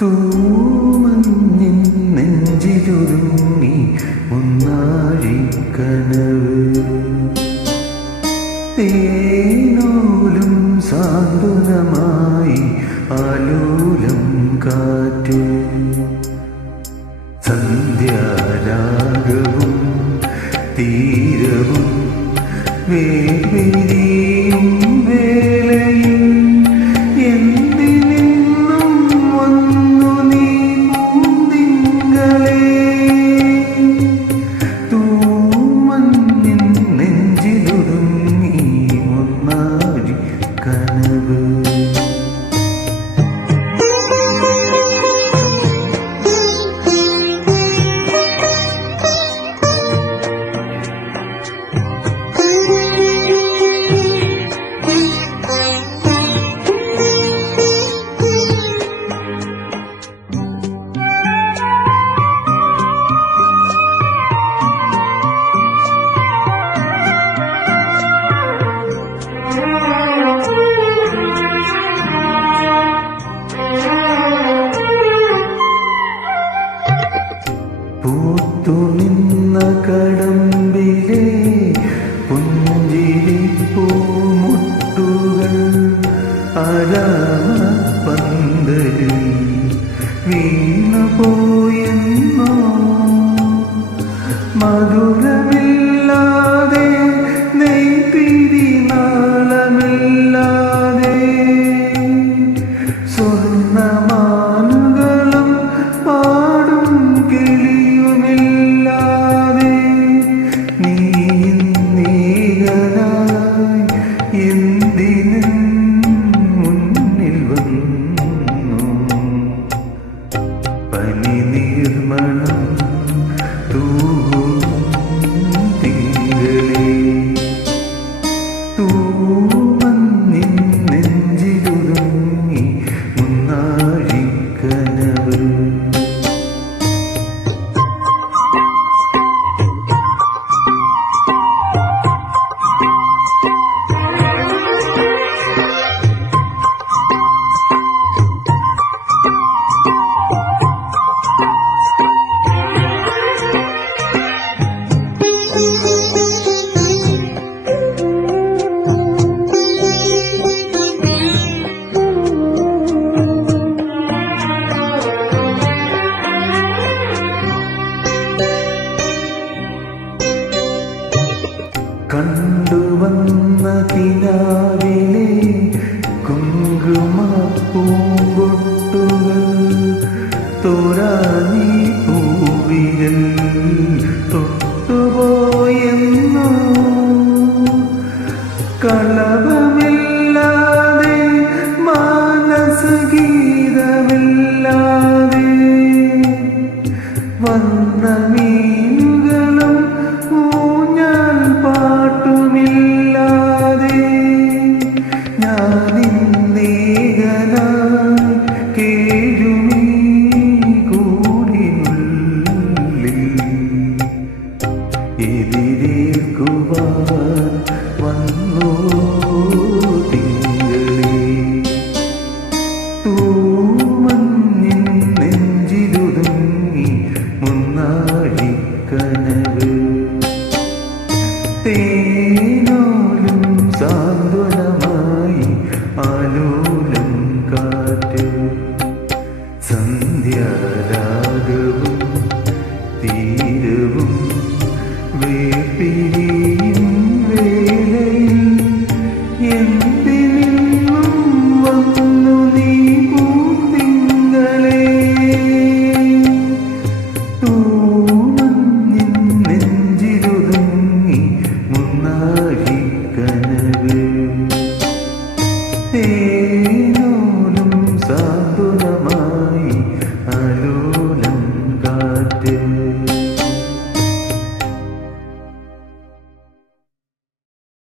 തൂമഞ്ഞിൻ നെഞ്ചിലൊരുങ്ങി ഒന്നാഴിക്കനവ് തേനോലും സാന്ത്വനമായി ആലോലം കാറ്റ് സന്ധ്യാരാഗവും തീരവും വേർപിരിയും വേളയിൽ എന്തിനെന്നും വന്നു നീ പൂന്തിങ്കളേ തൂമഞ്ഞിൻ നെഞ്ചിലൊടുങ്ങി ഒന്നാഴി കനവ് പൂത്തുനിന്ന കടമ്പിലെ പുഞ്ചിരിപ്പൂമുട്ടുകൾ അരാമപ്പന്തലിൽ വീണുപോയെന്നോ മധുരമില്ലാതെ നെയ്പിരി നാളമില്ലാതെ സ്വർണ്ണമാനുകളും പാടും കിളിയുമില്ലാതെ നീ നീകനായി എന്തിനും മുന്നിൽ വന്നു പനി നിർമ്മണം തൂകും തിങ്കളേ തൂമഞ്ഞിൻ നെഞ്ചിലൊടുങ്ങി ഒന്നാഴിക്കനവ് കണ്ടുവന്ന കിനാവിലെ കുങ്കുമപ്പൂമ്പൊട്ടുകൾ തോരാനീ പൂവിരൽ തൊട്ടുപോയെന്നോ കളഭമില്ലാതെ മാനസഗീതമില്ലാതെ വന്ന മീനുകളും ഊഞ്ഞാൽ പാട്ടുമില്ലാതെ ഞാനിന്നേകനായി കേഴുമീ കൂടിനുള്ളിൽ എതിരേൽക്കുവാൻ വന്നു തിങ്കളേ തൂമഞ്ഞിൻ നെഞ്ചിലൊടുങ്ങി ഒന്നാഴിക്കനവ് തേനോലും സാന്ത്വനമായി ആലോലം കാറ്റ് സന്ധ്യാരാഗവും തീരവും വേർപിരിയും വേളയിൽ എന്തിനെന്നും വന്നു നീ പൂന്തിങ്കളേ തൂമഞ്ഞിൻ നെഞ്ചിലൊടുങ്ങി ഒന്നാഴി